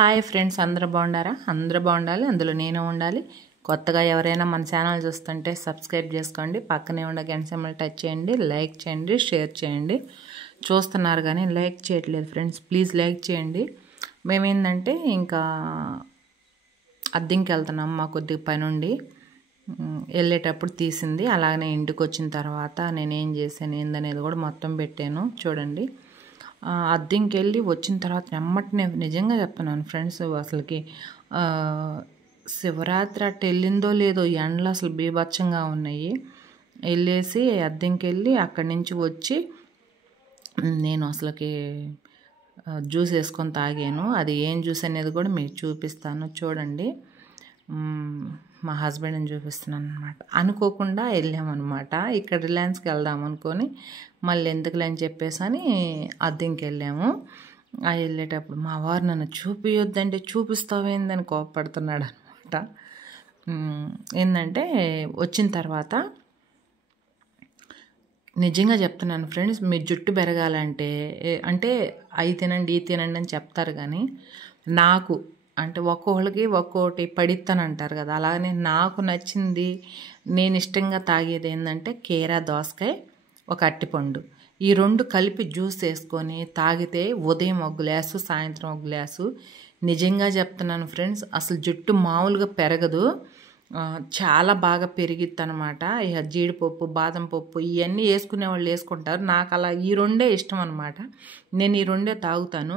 Hi friends, అందరూ బాగుండారా? అందరూ బాగుండాలి, అందులో నేను ఉండాలి. కొత్తగా ఎవరైనా మన ఛానల్ చూస్తుంటే సబ్స్క్రైబ్ చేసుకోండి, పక్కనే ఉన్న గంట సింబల్ టచ్ చేయండి, లైక్ చేయండి, షేర్ చేయండి. చూస్తున్నారు కానీ లైక్ చేయట్లేదు ఫ్రెండ్స్, ప్లీజ్ లైక్ చేయండి. మేమేందంటే ఇంకా అద్దెంకి వెళ్తున్నాం, మా కొద్దిగా పని ఉండి వెళ్ళేటప్పుడు తీసింది. అలాగనే ఇంటికి వచ్చిన తర్వాత నేనేం చేశాను ఏందనేది కూడా మొత్తం పెట్టాను చూడండి. అద్దెంకి వెళ్ళి వచ్చిన తర్వాత వెంటనే నిజంగా చెప్తున్నాను ఫ్రెండ్స్, అసలుకి శివరాత్రి అట్ట వెళ్ళిందో లేదో ఎండలు అసలు బీభత్సంగా ఉన్నాయి. వెళ్ళేసి అద్దెంకి వెళ్ళి అక్కడి నుంచి వచ్చి నేను అసలుకి జ్యూస్ వేసుకొని తాగాను. అది ఏం జ్యూస్ అనేది కూడా మీకు చూపిస్తాను చూడండి. మా హస్బెండ్ని చూపిస్తున్నాను అనమాట. అనుకోకుండా వెళ్ళామన్నమాట. ఇక్కడ రిలయన్స్కి వెళ్దాం అనుకొని మళ్ళీ ఎందుకులే అని చెప్పేసి అని అద్దెంకి వెళ్ళాము. వెళ్ళేటప్పుడు మా వారు నన్ను చూపించొద్దంటే చూపిస్తావేందని కోపడుతున్నాడు అనమాట. ఏంటంటే వచ్చిన తర్వాత నిజంగా చెప్తున్నాను ఫ్రెండ్స్, మీ జుట్టు పెరగాలంటే అంటే అవి తినండి ఈ తినండి అని చెప్తారు కానీ నాకు అంటే ఒక్కొక్కరికి ఒక్కొక్కటి పడిస్తానంటారు కదా, అలాగనే నాకు నచ్చింది నేను ఇష్టంగా తాగేది ఏంటంటే కీరా దోసకాయ, ఒక అరటిపండు, ఈ రెండు కలిపి జ్యూస్ వేసుకొని తాగితే ఉదయం ఒక గ్లాసు, సాయంత్రం ఒక గ్లాసు. నిజంగా చెప్తున్నాను ఫ్రెండ్స్, అసలు జుట్టు మామూలుగా పెరగదు, చాలా బాగా పెరిగిద్ది అనమాట. ఇక జీడిపప్పు, బాదం పప్పు ఇవన్నీ వేసుకునే వాళ్ళు వేసుకుంటారు. నాకు అలా ఈ రెండే ఇష్టం అనమాట. నేను ఈ రెండే తాగుతాను.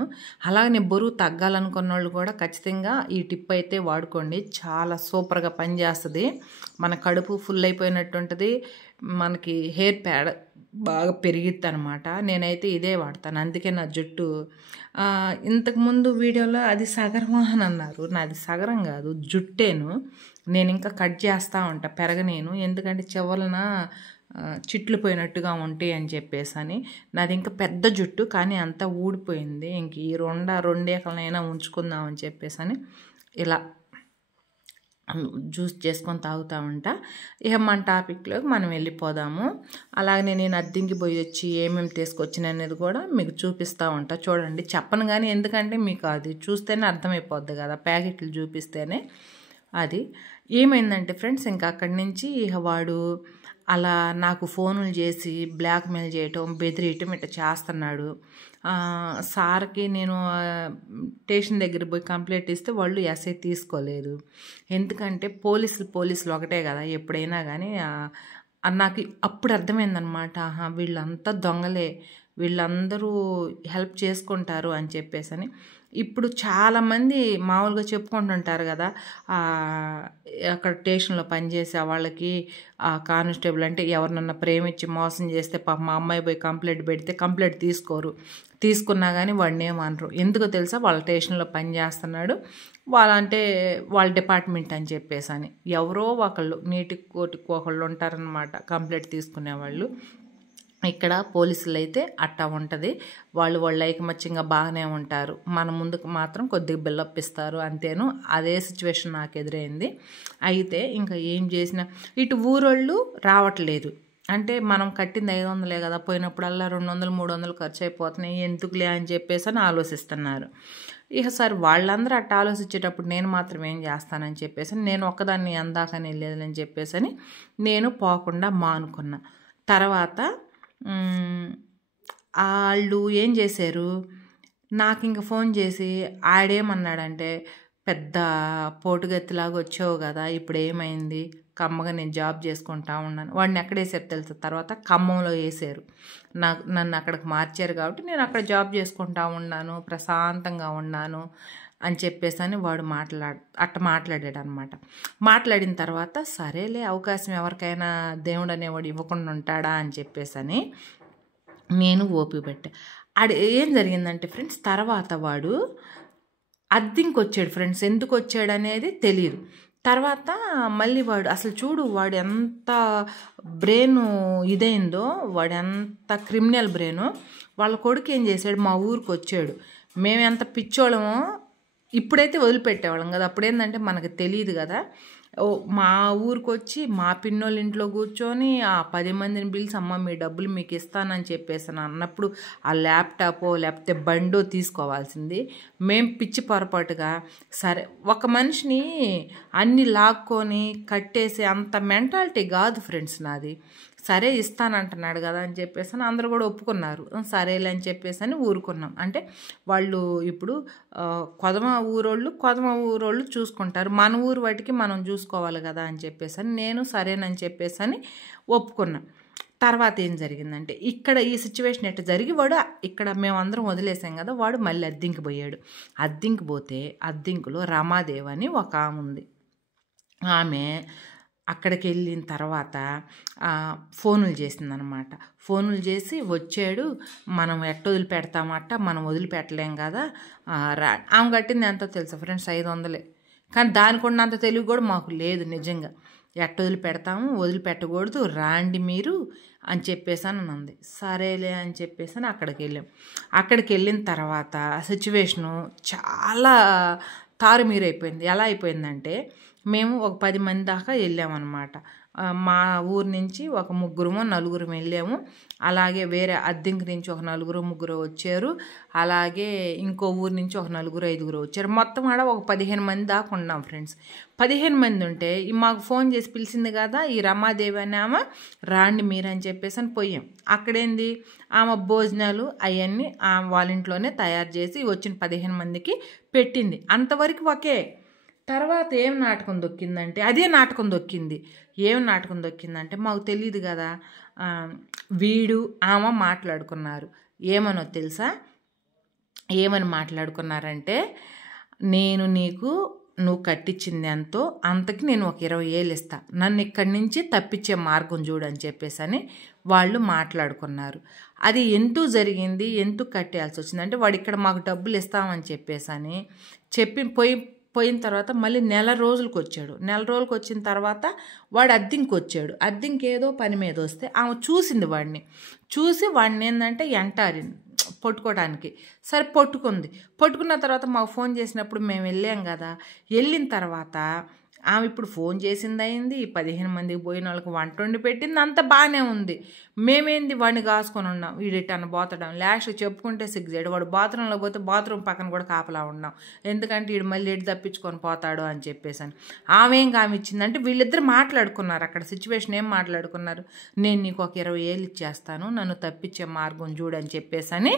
అలాగనే బరువు తగ్గాలనుకున్న వాళ్ళు కూడా ఖచ్చితంగా ఈ టిప్ అయితే వాడుకోండి, చాలా సూపర్గా పనిచేస్తుంది. మన కడుపు ఫుల్ అయిపోయినట్టు ఉంటుంది, మనకి హెయిర్ ప్యాడ్ బాగా పెరిగిద్ది అనమాట. నేనైతే ఇదే వాడతాను, అందుకే నా జుట్టు ఇంతకుముందు వీడియోలో అది సగరమా అని అన్నారు. నాది సగరం కాదు, జుట్టేను. నేను ఇంకా కట్ చేస్తూ ఉంటా, పెరగనేను, ఎందుకంటే చివరన చిట్లు పోయినట్టుగా ఉంటాయి అని చెప్పేసి అని. నాది ఇంకా పెద్ద జుట్టు కానీ అంతా ఊడిపోయింది. ఇంక ఈ రెండేకలనైనా ఉంచుకుందామని చెప్పేసి అని ఇలా జ్యూస్ చేసుకొని తాగుతూ ఉంటా. ఇక మన టాపిక్లోకి మనం వెళ్ళిపోదాము. అలాగనే నేను అద్దెంకి పోయి వచ్చి ఏమేమి తీసుకొచ్చిన అనేది కూడా మీకు చూపిస్తూ ఉంటా చూడండి. చెప్పను కానీ ఎందుకంటే మీకు అది చూస్తేనే అర్థమైపోద్ది కదా, ప్యాకెట్లు చూపిస్తేనే. అది ఏమైందంటే ఫ్రెండ్స్, ఇంకా అక్కడి నుంచి ఇక వాడు అలా నాకు ఫోన్లు చేసి బ్లాక్మెయిల్ చేయటం, బెదిరియటం ఇట్లా చేస్తున్నాడు. సార్కి నేను స్టేషన్ దగ్గర పోయి కంప్లైంట్ ఇస్తే వాళ్ళు ఎస్ఐ తీసుకోలేదు. ఎందుకంటే పోలీసులు ఒకటే కదా ఎప్పుడైనా కానీ. నాకు అప్పుడు అర్థమైందనమాట, వీళ్ళంతా దొంగలే, వీళ్ళందరూ హెల్ప్ చేసుకుంటారు అని చెప్పేసి. ఇప్పుడు చాలామంది మామూలుగా చెప్పుకుంటుంటారు కదా, అక్కడ స్టేషన్లో పనిచేసే వాళ్ళకి కానిస్టేబుల్ అంటే ఎవరినన్నా ప్రేమించి మోసం చేస్తే మా అమ్మాయి పోయి కంప్లైంట్ పెడితే కంప్లైంట్ తీసుకున్నా కానీ వాడిని ఏమనరు. ఎందుకో తెలుసా, వాళ్ళ స్టేషన్లో పనిచేస్తున్నాడు, వాళ్ళ డిపార్ట్మెంట్ అని చెప్పేసి అని. ఎవరో ఒకళ్ళు నీటికి ఒకళ్ళు ఉంటారనమాట కంప్లైంట్ తీసుకునేవాళ్ళు. ఇక్కడ పోలీసులు అయితే అట్టా ఉంటుంది, వాళ్ళు ఐకమత్యంగా బాగానే ఉంటారు, మన ముందుకు మాత్రం కొద్దిగా బిల్డప్ ఇస్తారు అంతేను. అదే సిచ్యువేషన్ నాకు ఎదురైంది. అయితే ఇంకా ఏం చేసినా ఇటు ఊరోళ్ళు రావట్లేదు. అంటే మనం కట్టింది 500 కదా, పోయినప్పుడల్లా 200, 300 ఖర్చు అయిపోతున్నాయి, ఎందుకులే అని చెప్పేసి అని ఆలోచిస్తున్నారు. ఇక సరే వాళ్ళందరూ అట్ట ఆలోచించేటప్పుడు నేను మాత్రం ఏం చేస్తానని చెప్పేసి నేను ఒక్కదాన్ని అందాకని వెళ్ళేదని చెప్పేసి అని నేను పోకుండా మానుకున్నా. తర్వాత వాళ్ళు ఏం చేశారు, నాకు ఇంక ఫోన్ చేసి ఆడేమన్నాడంటే, పెద్ద పోటుగత్తిలాగా వచ్చావు కదా, ఇప్పుడు ఏమైంది, కమ్మగా నేను జాబ్ చేసుకుంటా ఉన్నాను. వాడిని ఎక్కడ వేసారు తెలుసా, తర్వాత ఖమ్మంలో వేసారు. నన్ను అక్కడికి మార్చారు కాబట్టి నేను అక్కడ జాబ్ చేసుకుంటా ఉన్నాను, ప్రశాంతంగా ఉన్నాను అని చెప్పేసి అని వాడు మాట్లాడాడు అనమాట. మాట్లాడిన తర్వాత సరేలే, అవకాశం ఎవరికైనా దేవుడు అనేవాడు ఇవ్వకుండా ఉంటాడా అని చెప్పేసి అని నేను ఓపిక పెట్టా. ఏం జరిగిందంటే ఫ్రెండ్స్, తర్వాత వాడు అద్దెంకి వచ్చాడు ఫ్రెండ్స్. ఎందుకు వచ్చాడు అనేది తెలియదు. తర్వాత మళ్ళీ వాడు అసలు చూడు, వాడు ఎంత బ్రెయిన్ ఇదైందో, వాడు ఎంత క్రిమినల్ బ్రెయిన్. వాళ్ళ కొడుకు ఏం చేశాడు, మా ఊరికి వచ్చాడు. మేము ఎంత పిచ్చోళమో ఇప్పుడైతే వదిలిపెట్టేవాళ్ళం కదా, అప్పుడేంటంటే మనకు తెలియదు కదా. మా ఊరికొచ్చి మా పిన్నోళ్ళ ఇంట్లో కూర్చొని ఆ 10 మందిని పిలిచి అమ్మ మీ డబ్బులు మీకు ఇస్తానని చెప్పేసాను అన్నప్పుడు ఆ ల్యాప్టాపో లేకపోతే బండో తీసుకోవాల్సింది. మేం పిచ్చి పొరపాటుగా సరే ఒక మనిషిని అన్ని లాక్కొని కట్టేసి అంత మెంటాలిటీ కాదు ఫ్రెండ్స్ నాది. సరే ఇస్తానంటున్నాడు కదా అని చెప్పేసి అందరూ కూడా ఒప్పుకున్నారు. సరేలే అని చెప్పేసి ఊరుకున్నాం. అంటే వాళ్ళు ఇప్పుడు కొదమ ఊరోళ్ళు చూసుకుంటారు, మన ఊరు వాటికి మనం చూసుకోవాలి కదా అని చెప్పేసి నేను సరేనని చెప్పేసి ఒప్పుకున్నా. తర్వాత ఏం జరిగిందంటే ఇక్కడ ఈ సిచ్యువేషన్ ఎట్లా జరిగి వాడు ఇక్కడ మేమందరం వదిలేసాం కదా, వాడు మళ్ళీ అద్దెంకి పోయాడు. అద్దెంకి పోతే అద్దెంకులో రమాదేవి అని ఒక ఆమె ఉంది. ఆమె అక్కడికి వెళ్ళిన తర్వాత ఫోనులు చేసిందనమాట. ఫోనులు చేసి వచ్చాడు, మనం ఎట్ట వదిలిపెడతామట, మనం వదిలిపెట్టలేం కదా ఆమె కట్టింది ఎంతో తెలుసా ఫ్రెండ్స్, 500. కానీ దానికి ఉన్నంత తెలివి కూడా మాకు లేదు నిజంగా. ఎట్ట వదిలిపెడతాము, వదిలిపెట్టకూడదు, రాండి మీరు అని చెప్పేసి అని అంది. సరేలే అని చెప్పేసి అక్కడికి వెళ్ళాం. అక్కడికి వెళ్ళిన తర్వాత సిచ్యువేషను చాలా తారుమీరైపోయింది. ఎలా అయిపోయిందంటే మేము ఒక 10 మంది దాకా వెళ్ళామన్నమాట. మా ఊరు నుంచి ఒక 3-4 వెళ్ళాము. అలాగే వేరే అద్దెంకి నుంచి ఒక 4-3 వచ్చారు. అలాగే ఇంకో ఊరు నుంచి ఒక 4-5 వచ్చారు. మొత్తం ఆడ ఒక 15 మంది దాకా ఉన్నాం ఫ్రెండ్స్. 15 మంది ఉంటే మాకు ఫోన్ చేసి పిలిచింది కదా ఈ రమాదేవి అని ఆమె, రాండి మీరని చెప్పేసి పోయాం. అక్కడేంది ఆమె భోజనాలు అవన్నీ వాళ్ళ ఇంట్లోనే తయారు చేసి వచ్చిన 15 మందికి పెట్టింది. అంతవరకు ఒకే. తర్వాత ఏం నాటకం దొక్కిందంటే అదే నాటకం దొక్కింది. ఏం నాటకం దొక్కిందంటే మాకు తెలియదు కదా, వీడు ఆమె మాట్లాడుకున్నారు. ఏమనో తెలుసా, ఏమని మాట్లాడుకున్నారంటే నువ్వు కట్టించింది ఎంతో అంతకి నేను ఒక 20,000 ఇస్తా, నన్ను ఇక్కడి నుంచి తప్పించే మార్గం చూడని చెప్పేసి వాళ్ళు మాట్లాడుకున్నారు. అది ఎందుకు జరిగింది, ఎందుకు కట్టేయాల్సి వచ్చిందంటే వాడు ఇక్కడ మాకు డబ్బులు ఇస్తామని చెప్పి పోయిన తర్వాత మళ్ళీ 1 రోజులకు వచ్చాడు. 1 రోజులకు వచ్చిన తర్వాత వాడు అద్దెంకి వచ్చాడు. అద్దెంకి ఏదో పని మీద వస్తే ఆమె చూసింది వాడిని. చూసి వాడిని ఏంటంటే ఎంటారింది పట్టుకోవడానికి. సరే పట్టుకున్న తర్వాత మాకు ఫోన్ చేసినప్పుడు మేము వెళ్ళాం కదా. వెళ్ళిన తర్వాత ఆమె ఇప్పుడు ఫోన్ చేసింది అయింది, 15 మందికి పోయిన వాళ్ళకి వంట వండి పెట్టింది, అంత బాగానే ఉంది. మేమేంది వాడిని కాసుకొని ఉన్నాం, వీడిటన్న పోతడం. లాస్ట్ చెప్పుకుంటే సిగ్గుజాడు, వాడు బాత్రూంలో పోతే బాత్రూమ్ పక్కన కూడా కాపలా ఉన్నాం, ఎందుకంటే వీడు మళ్ళీ ఎటు తప్పించుకొని పోతాడు అని చెప్పేసి. ఆమె ఏం కామిచ్చిందంటే వీళ్ళిద్దరు మాట్లాడుకున్నారు. అక్కడ సిచ్యువేషన్ ఏం మాట్లాడుకున్నారు, నేను నీకు ఒక 20,000 ఇచ్చేస్తాను, నన్ను తప్పించే మార్గం చూడని చెప్పేసి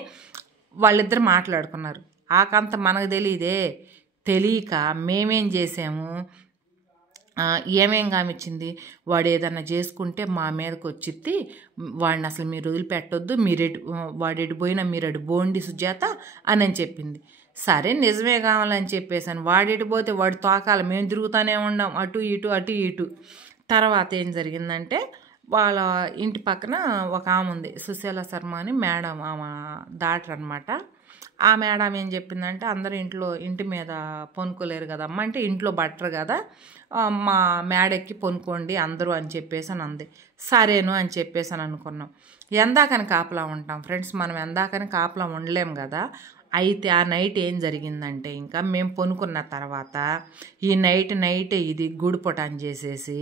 వాళ్ళిద్దరు మాట్లాడుకున్నారు. ఆకంత మనకు తెలియక మేమేం చేసాము, ఏమేం కామిచ్చింది, వాడు ఏదన్నా చేసుకుంటే మా మీదకి వచ్చిద్ది, వాడిని అసలు మీరు వదిలిపెట్టొద్దు, వాడు ఎటు పోయినా మీరు అటు బోండి సుజాత అని చెప్పింది. సరే నిజమే కావాలని చెప్పేసాను. వాడెటు పోతే వాడు తోకాల, మేము తిరుగుతూనే ఉన్నాం అటు ఇటు. తర్వాత ఏం జరిగిందంటే వాళ్ళ ఇంటి పక్కన ఒక ఆమె ఉంది, సుశీల శర్మ అని మేడం, ఆమె డాక్టర్ అనమాట. ఆ మేడం ఏం చెప్పిందంటే అందరూ ఇంటి మీద పొనుకోలేరు కదమ్మా, అంటే ఇంట్లో బట్టరు కదా, మా మేడెక్కి పొనుకోండి అందరూ అని చెప్పేసి అంది. సరేను అని చెప్పేసి అనుకున్నాం. ఎందాకని కాపలా ఉంటాం ఫ్రెండ్స్, మనం ఎందాకని కాపలా ఉండలేం కదా. అయితే ఆ నైట్ ఏం జరిగిందంటే ఇంకా మేము పొనుకున్న తర్వాత ఈ నైటే ఇది గూడుపొటాన్ చేసేసి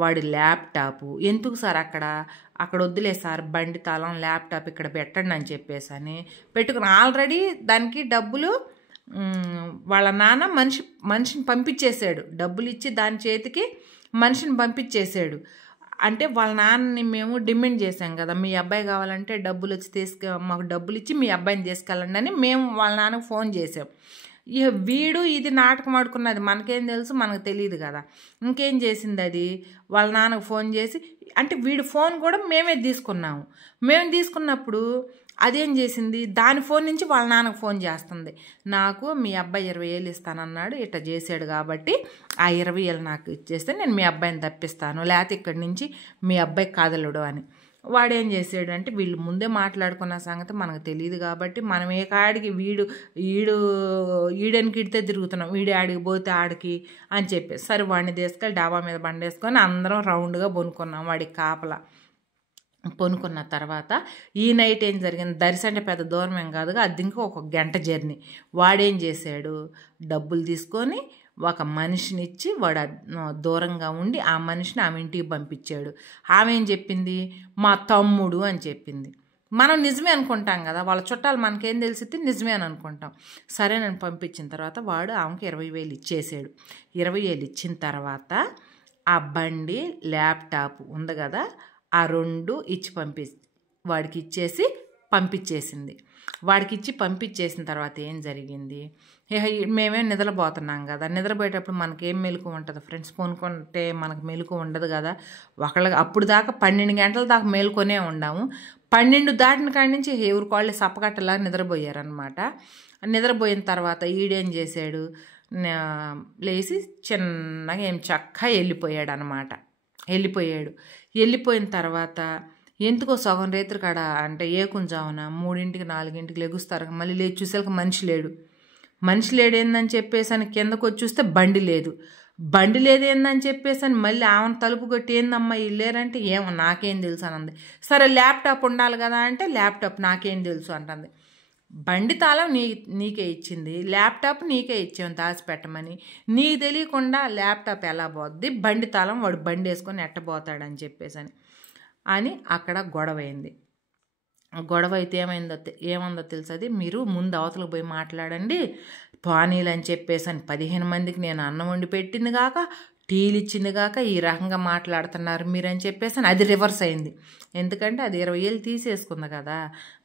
వాడి ల్యాప్టాపు, ఎందుకు సార్ అక్కడ వద్దులే సార్, బండి తాళం ల్యాప్టాప్ ఇక్కడ పెట్టండి అని చెప్పేసి పెట్టుకుని ఆల్రెడీ దానికి డబ్బులు వాళ్ళ నాన్న మనిషిని పంపించేశాడు. డబ్బులు ఇచ్చి దాని చేతికి మనిషిని పంపించేశాడు. అంటే వాళ్ళ నాన్నని మేము డిమాండ్ చేసాం కదా, మీ అబ్బాయి కావాలంటే డబ్బులు వచ్చి మాకు డబ్బులు ఇచ్చి మీ అబ్బాయిని తీసుకెళ్ళండి అని మేము వాళ్ళ నాన్నకు ఫోన్ చేసాం. ఇక వీడు ఇది నాటకం ఆడుకున్నది మనకేం తెలుసు, మనకు తెలియదు కదా. ఇంకేం చేసింది అది, వాళ్ళ నాన్నకు ఫోన్ చేసి, అంటే వీడి ఫోన్ కూడా మేమే తీసుకున్నాము. మేము తీసుకున్నప్పుడు అదేం చేసింది, దాని ఫోన్ నుంచి వాళ్ళ నాన్నకు ఫోన్ చేస్తుంది, నాకు మీ అబ్బాయి 20,000 ఇస్తానన్నాడు, ఇట్లా చేశాడు కాబట్టి ఆ 20,000 నాకు ఇచ్చేస్తే నేను మీ అబ్బాయిని తప్పిస్తాను, లేకపోతే ఇక్కడి నుంచి మీ అబ్బాయి కదలడు అని. వాడేం చేసాడు అంటే వీళ్ళు ముందే మాట్లాడుకున్న సంగతి మనకు తెలియదు కాబట్టి మనం ఏ కాడికి ఈడెనికిడితే తిరుగుతున్నాం, వీడి ఆడికి పోతే ఆడికి అని చెప్పేసి సరే వాడిని తీసుకెళ్ళి డాబా మీద బండేసుకొని అందరం రౌండ్గా పొనుకున్నాం వాడికి కాపలా. పొనుకున్న తర్వాత ఈ నైట్ ఏం జరిగింది, దర్శి అంటే పెద్ద దూరం ఏం కాదుగా, అది ఇంకా ఒక 1 గంట జర్నీ. వాడేం చేశాడు, డబ్బులు తీసుకొని ఒక మనిషినిచ్చి వాడు దూరంగా ఉండి ఆ మనిషిని ఆమె ఇంటికి పంపించాడు. ఆమె ఏం చెప్పింది, మా తమ్ముడు అని చెప్పింది. మనం నిజమే అనుకుంటాం కదా, వాళ్ళ చుట్టాలు మనకేం తెలిసితే నిజమే అని అనుకుంటాం. సరే నన్ను పంపించిన తర్వాత వాడు ఆమెకి 20,000 ఇచ్చేసాడు. 20,000 ఇచ్చిన తర్వాత ఆ బండి ల్యాప్టాప్ ఉంది కదా, ఆ 2 ఇచ్చి వాడికి ఇచ్చేసి పంపించేసింది. వాడికి ఇచ్చి పంపించేసిన తర్వాత ఏం జరిగింది, మేమేం నిద్రపోతున్నాం కదా, నిద్రపోయేటప్పుడు మనకేం మెలకు ఉంటుంది ఫ్రెండ్స్, కొనుక్కుంటే మనకు మెలకు ఉండదు కదా. ఒకళ్ళకి అప్పుడు దాకా 12 గంటల దాకా మేలుకొనే ఉండాము. 12 దాటిన కాడి నుంచి ఎవరికాళ్ళే సప్పకట్టలా నిద్రపోయారనమాట. నిద్రపోయిన తర్వాత ఈడేం చేశాడు, లేచి చిన్నగా ఏం చక్కగా వెళ్ళిపోయిన తర్వాత ఎందుకో సగం రేత్రి కాడ అంటే ఏకుంజామున 3ంటికి 4ంటికి లెగుస్తారు. మళ్ళీ లేచి చూసేలకు మనిషి లేడు ఏందని చెప్పేసి అని కిందకు వచ్చి చూస్తే బండి లేదు ఏందని చెప్పేసి అని మళ్ళీ ఆమెను తలుపు కొట్టి ఏందమ్మా ఇల్లేరంటే ఏమో నాకేం తెలుసు అని అంది. సరే ల్యాప్టాప్ ఉండాలి కదా అంటే ల్యాప్టాప్ నాకేం తెలుసు అంటుంది. బండి తాళం నీకే ఇచ్చింది, ల్యాప్టాప్ నీకే ఇచ్చాము దాచిపెట్టమని, నీకు తెలియకుండా ల్యాప్టాప్ ఎలా పోద్ది, బండి తాళం వాడు బండి వేసుకొని ఎట్టబోతాడని చెప్పేసి అని అక్కడ గొడవైంది. గొడవ అయితే ఏముందో తెలుసది, మీరు ముందు అవతలకు పోయి మాట్లాడండి పానీలు అని చెప్పేసి 15 మందికి నేను అన్నం వండి పెట్టింది కాక టీలు ఇచ్చింది కాక ఈ రకంగా మాట్లాడుతున్నారు మీరని చెప్పేసి అది రివర్స్ అయింది. ఎందుకంటే అది 20,000 తీసేసుకుంది కదా,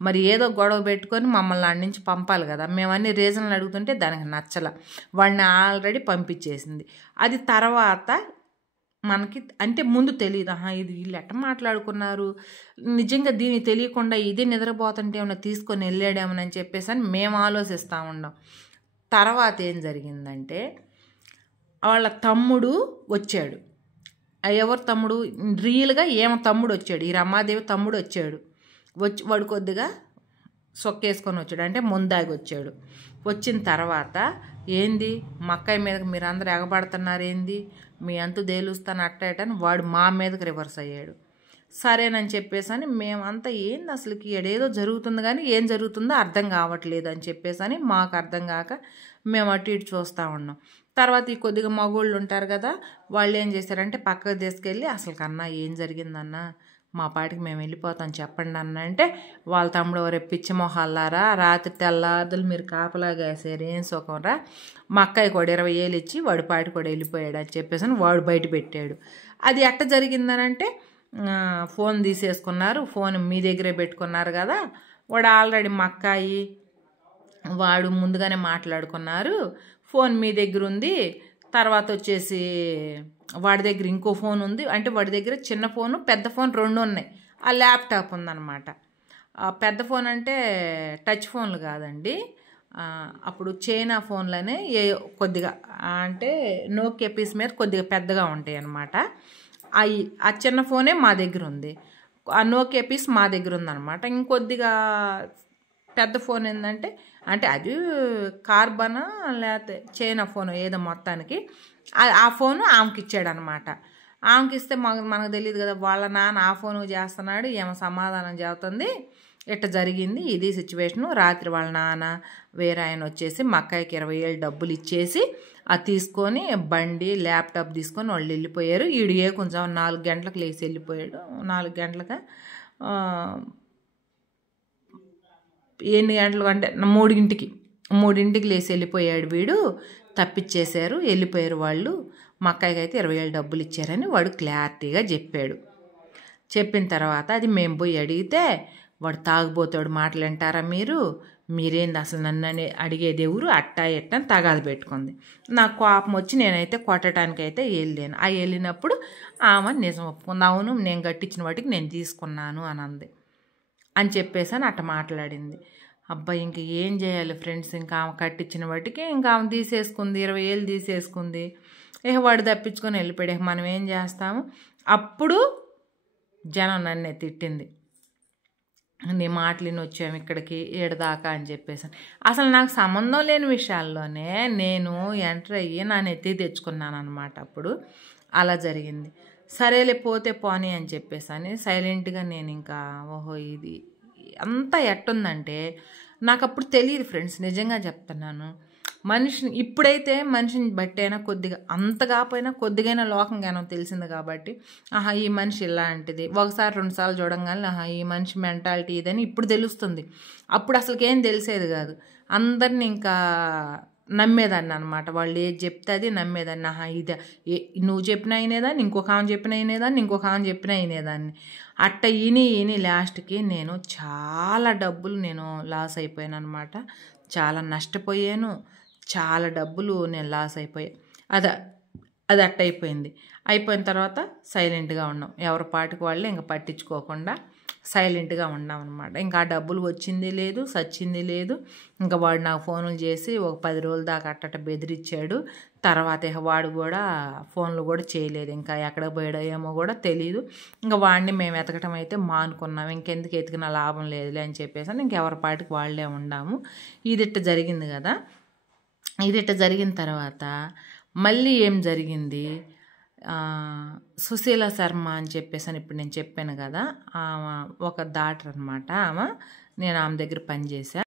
మరి ఏదో గొడవ పెట్టుకొని మమ్మల్ని ఆడి నుంచి పంపాలి కదా. మేము అన్ని రీజన్లు అడుగుతుంటే దానికి నచ్చల, వాడిని ఆల్రెడీ పంపించేసింది. అది తర్వాత మనకి అంటే ముందు తెలియదు, ఇది వీళ్ళు ఎట్ట మాట్లాడుకున్నారు, నిజంగా దీన్ని తెలియకుండా ఇది నిద్రపోతుంటే ఏమైనా తీసుకొని వెళ్ళాడేమని చెప్పేసి అని మేము ఆలోచిస్తూ ఉన్నాం. తర్వాత ఏం జరిగిందంటే వాళ్ళ తమ్ముడు వచ్చాడు. ఎవరు తమ్ముడు, రియల్గా ఏమో తమ్ముడు వచ్చాడు, ఈ రమాదేవి తమ్ముడు వచ్చాడు. వాడు కొద్దిగా సొక్కేసుకొని వచ్చాడు, అంటే ముందాగి వచ్చాడు. వచ్చిన తర్వాత ఏంది మక్కయ్య మీదకి మీరు అందరూ ఎగబడుతున్నారు ఏంది, మీ అంతు తేలుస్తాను అట్టని వాడు మా మీదకి రివర్స్ అయ్యాడు. సరేనని చెప్పేసి అని మేమంతా ఏంది అసలుకి ఏడేదో జరుగుతుంది కానీ ఏం జరుగుతుందో అర్థం కావట్లేదు అని చెప్పేసి అని మాకు అర్థం కాక మేము అటు ఇటు చూస్తూ ఉన్నాం. తర్వాత ఈ కొద్దిగా మగోళ్ళు ఉంటారు కదా, వాళ్ళు ఏం చేశారంటే పక్కకు తీసుకెళ్ళి అసలు కన్నా ఏం జరిగిందన్నా, మా పాటికి మేము వెళ్ళిపోతాం చెప్పండి అన్న అంటే వాళ్ళ తమ్ముడు రేపు పిచ్చి మొహాలారా, రాత్రి తెల్లారులు మీరు కాపలాగా వేసారు ఏం సుఖంరా, మా అక్కయ్య కూడా 20,000 ఇచ్చి వాడి పాటి కూడా వెళ్ళిపోయాడు అని చెప్పేసి వాడు బయట పెట్టాడు. అది ఎట్ట జరిగిందనంటే ఫోన్ తీసేసుకున్నారు, ఫోన్ మీ దగ్గరే పెట్టుకున్నారు కదా, వాడు ఆల్రెడీ మా అక్కాయి వాడు ముందుగానే మాట్లాడుకున్నారు, ఫోన్ మీ దగ్గర ఉంది. తర్వాత వచ్చేసి వాడి దగ్గర ఇంకో ఫోన్ ఉంది, అంటే వాడి దగ్గర చిన్న ఫోను పెద్ద ఫోన్ 2 ఉన్నాయి, ఆ ల్యాప్టాప్ ఉందన్నమాట. పెద్ద ఫోన్ అంటే టచ్ ఫోన్లు కాదండి, అప్పుడు చైనా ఫోన్లనే కొద్దిగా అంటే నోకియా పీస్ మీద కొద్దిగా పెద్దగా ఉంటాయి అన్నమాట. ఆ చిన్న ఫోనే మా దగ్గర ఉంది, ఆ నోకియా పీస్ మా దగ్గర ఉందన్నమాట. ఇంకొద్దిగా పెద్ద ఫోన్ ఏంటంటే అంటే అది కార్బన్ లేకపోతే చైనా ఫోన్ ఏదో మొత్తానికి ఆ ఫోను ఆమెకి ఇచ్చాడనమాట. ఆమెకి ఇస్తే మనకు తెలియదు కదా, వాళ్ళ నాన్న ఆ ఫోను చేస్తున్నాడు, ఏమో సమాధానం చెబుతుంది, ఇట్ట జరిగింది ఇది సిచ్యువేషను. రాత్రి వాళ్ళ నాన్న వేరే ఆయన వచ్చేసి మా అక్కయ్యకి 20,000 డబ్బులు ఇచ్చేసి అది తీసుకొని బండి ల్యాప్టాప్ తీసుకొని వాళ్ళు వెళ్ళిపోయారు. ఈడు కొంచెం 4 గంటలకు లేచి వెళ్ళిపోయాడు. 4 గంటలక ఎన్ని గంటలు అంటే 3ంటికి లేచి వెళ్ళిపోయాడు వీడు, తప్పించేశారు, వెళ్ళిపోయారు వాళ్ళు. మా అక్కయ్యకి అయితే 20,000 డబ్బులు ఇచ్చారని వాడు క్లారిటీగా చెప్పాడు. చెప్పిన తర్వాత అది మేము పోయి అడిగితే వాడు తాగుబోతాడు మాటలు వింటారా మీరేంది అసలు నన్ను అడిగేది ఎవరు అట్టా ఎట్టని తగాదు పెట్టుకుంది. నాకు కోపం వచ్చి నేనైతే కొట్టడానికైతే వెళ్ళాను. వెళ్ళినప్పుడు ఆమె నిజం ఒప్పుకుంది, అవును నేను కట్టించిన వాటికి నేను తీసుకున్నాను అని చెప్పేసి అట్ట మాట్లాడింది. అబ్బాయి ఇంక ఏం చేయాలి ఫ్రెండ్స్, ఇంకా ఆమె కట్టించిన వాటికి ఇంకా ఆమె తీసేసుకుంది, 20,000 తీసేసుకుంది. వాడు తప్పించుకొని వెళ్ళిపోయాడు, మనం ఏం చేస్తాము. అప్పుడు జనం నన్నే తిట్టింది, నీ మాటలు వచ్చాము ఇక్కడికి ఏడదాకా అని చెప్పేసి. అసలు నాకు సంబంధం లేని విషయాల్లోనే నేను ఎంటర్ అయ్యి నా నెత్తి తెచ్చుకున్నాను అనమాట. అప్పుడు అలా జరిగింది. సరేలే పోతే పోనీ అని చెప్పేసి సైలెంట్గా నేను ఇంకా ఓహో ఇది అంతా ఎట్టుందంటే నాకు అప్పుడు తెలియదు ఫ్రెండ్స్, నిజంగా చెప్తున్నాను. మనిషిని ఇప్పుడైతే మనిషిని బట్టైనా కొద్దిగా అంత కాకపోయినా కొద్దిగైనా లోకం జ్ఞానం తెలిసింది కాబట్టి ఆహా ఈ మనిషి ఇలాంటిది ఒకసారి 2 సార్లు చూడంగానే ఆహా ఈ మనిషి మెంటాలిటీ ఇదని ఇప్పుడు తెలుస్తుంది. అప్పుడు అసలుకేం తెలిసేది కాదు. అందరిని ఇంకా నమ్మేదాన్ని అనమాట. వాళ్ళు ఏది చెప్తే అది నమ్మేదాన్ని. ఆహా ఇది నువ్వు చెప్పినా వినేదాన్ని, ఇంకొక ఆమె చెప్పినా వినేదాన్ని, ఇంకొక ఆమె చెప్పినా వినేదాన్ని. అట్ట ఇని లాస్ట్కి నేను చాలా డబ్బులు నేను లాస్ అయిపోయాను అనమాట. చాలా నష్టపోయాను. చాలా డబ్బులు నేను లాస్ అయిపోయాను. అది అది అట్ట అయిపోయింది. అయిపోయిన తర్వాత సైలెంట్గా ఉన్నాం. ఎవరి పాటికి వాళ్ళే ఇంకా పట్టించుకోకుండా సైలెంట్గా ఉన్నాం అనమాట. ఇంకా ఆ డబ్బులు వచ్చింది లేదు, సచ్చింది లేదు. ఇంకా వాడు నాకు ఫోన్లు చేసి ఒక 10 రోజుల దాకా అట్టట బెదిరించాడు. తర్వాత ఇక వాడు కూడా ఫోన్లు కూడా చేయలేదు. ఇంకా ఎక్కడ పోయాడో ఏమో కూడా తెలియదు. ఇంకా వాడిని మేము ఎతకటం అయితే మానుకున్నాం. ఇంకెందుకు ఎతికినా లాభం లేదులే అని చెప్పేసి ఇంకెవరి పాటికి వాళ్ళే ఉన్నాము. ఇదిట్ట జరిగింది కదా. ఇదిట్ట జరిగిన తర్వాత మళ్ళీ ఏం జరిగింది, సుశీల శర్మ అని చెప్పేసి ఇప్పుడు నేను చెప్పాను కదా, ఆమె ఒక డాక్టర్ అనమాట. నేను ఆమె దగ్గర పనిచేసా.